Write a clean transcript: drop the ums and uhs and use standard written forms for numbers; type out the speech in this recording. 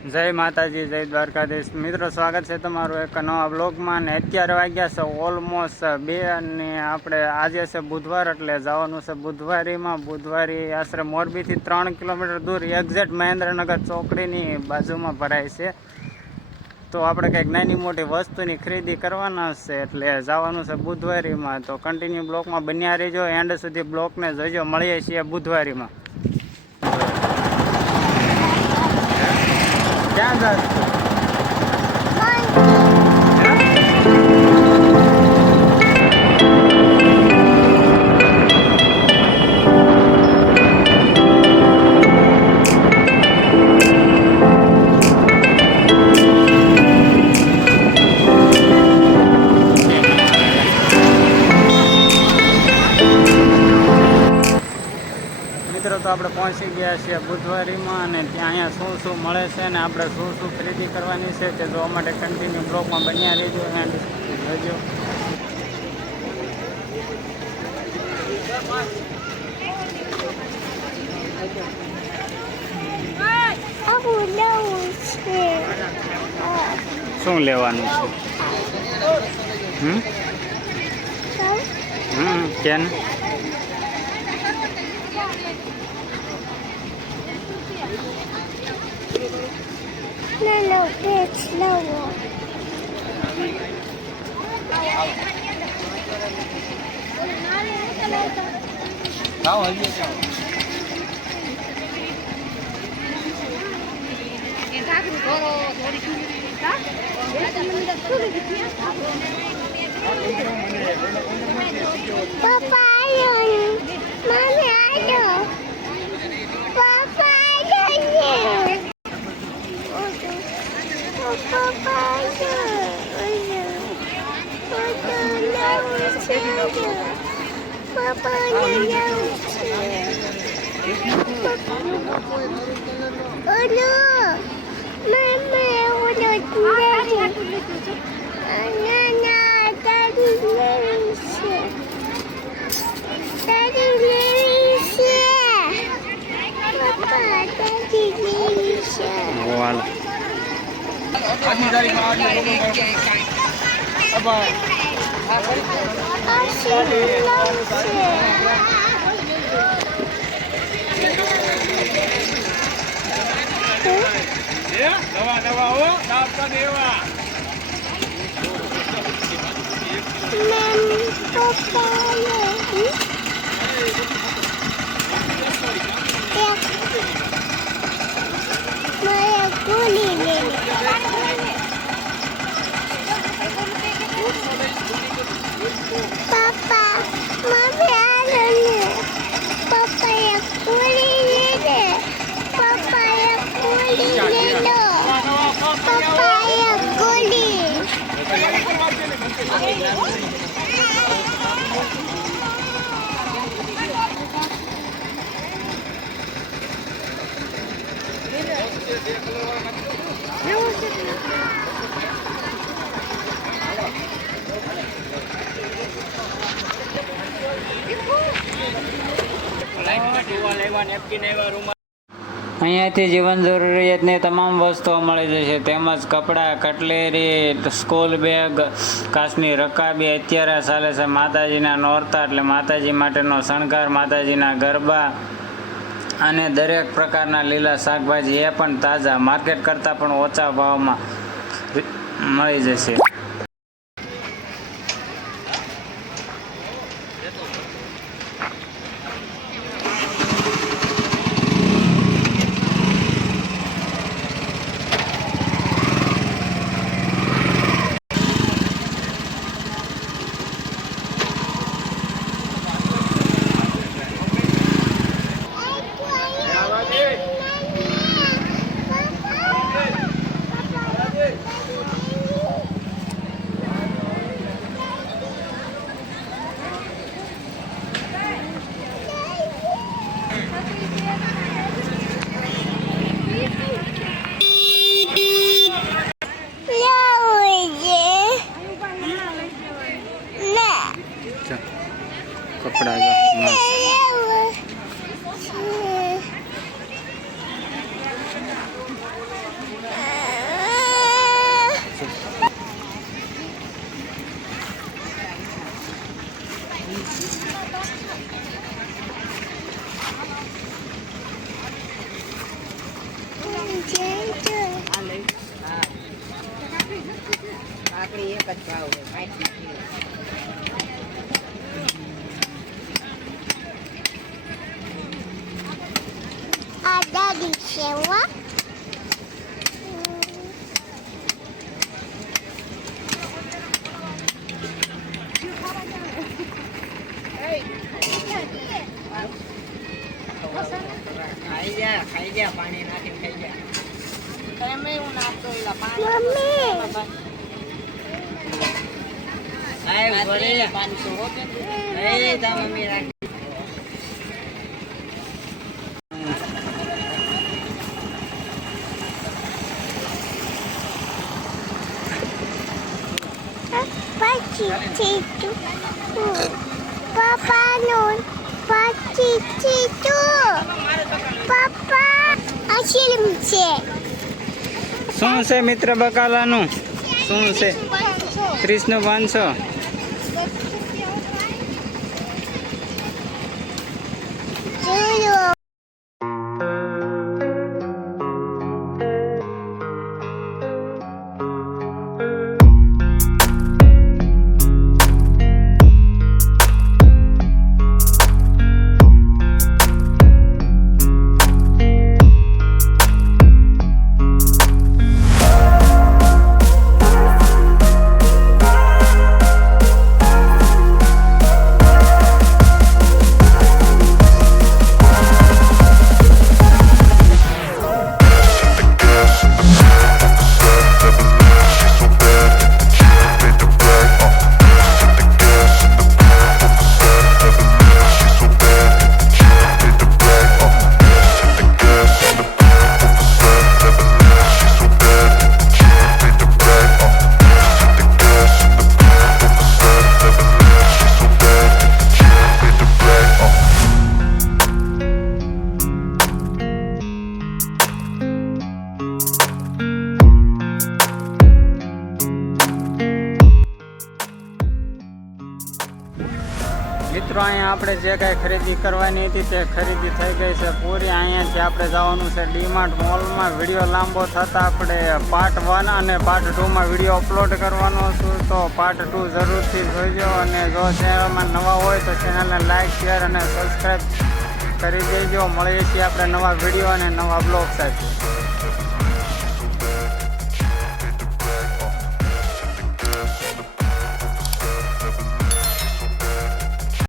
જય માતાજી, જય દ્વારકાધીશ. મિત્રો, સ્વાગત છે તમારું એક નવા બ્લોગમાં. ને અત્યારે વાગ્યા છે ઓલમોસ્ટ 2 અને આપણે આજે છે બુધવાર, એટલે જવાનું છે બુધવારી આશરે મોરબીથી 3 કિલોમીટર દૂર એક્ઝેક્ટ મહેન્દ્રનગર ચોકડીની બાજુમાં ભરાય છે. તો આપણે કંઈક નાની મોટી વસ્તુની ખરીદી કરવાના છે, એટલે જવાનું છે બુધવારીમાં. તો કન્ટિન્યુ બ્લોકમાં બન્યા રહેજો, એન્ડ સુધી બ્લોકને જોઈજો. મળીએ છીએ બુધવારીમાં. ક્યાં જાત મિત્રો, તો આપણે પહોંચી ગયા છીએ બુધવારીમાં, અને ત્યાં અહીંયા શું મળે છે ને આપણે શું ખરીદી કરવાની છે તે જોવા માટે કન્ટિન્યુ બ્લોકમાં બન્યા રહેજો એન્ડ જોજો. શું લેવાનું છે? Can No, it's slower. Papa, Mommy, I know. Papa, I know. Papa, અહીંયાથી જીવન જરૂરિયાતની તમામ વસ્તુઓ મળી જશે, તેમજ કપડાં, કટલેરી, સ્કૂલ બેગ, કાચની રકાબી. અત્યારે ચાલે છે માતાજીના નોરતા, એટલે માતાજી માટેનો શણગાર, માતાજીના ગરબા અને દરેક પ્રકારના લીલા શાકભાજી, એ પણ તાજા, માર્કેટ કરતાં પણ ઓછા ભાવમાં મળી જશે. કાકડી એક જ ભાવ હોય 80 કિલો. આ દાદી છે વા ખાઈ જા પાણી નાખીને ખાઈ જા. તમે હું નાખતો એલા પાણી. મમ્મી આય ભરે 500 હોતે ને. એ તા મમ્મી રાખી. પછી ચીચુ પપ્પાનું પછી ચીચુ પપ્પા આ શિલ્મ છે શું છે મિત્ર બકાલાનું? શું છે? 30 નું 500. જોયો મિત્રો અહીંયા આપણે જે કાંઈ ખરીદી કરવાની હતી તે ખરીદી થઈ ગઈ છે પૂરી. અહીંયાથી આપણે જવાનું છે ડીમાર્ટ મોલમાં. વિડીયો લાંબો થતાં આપણે પાર્ટ 1 અને પાર્ટ 2માં વિડીયો અપલોડ કરવાનો છું, તો પાર્ટ 2 જરૂરથી જોઈજો. અને જો ચેનલમાં નવા હોય તો ચેનલને લાઈક શેર અને સબસ્ક્રાઈબ કરી દેજો. મળીએ છીએ આપણે નવા વિડીયો અને નવા બ્લોગ સાથે.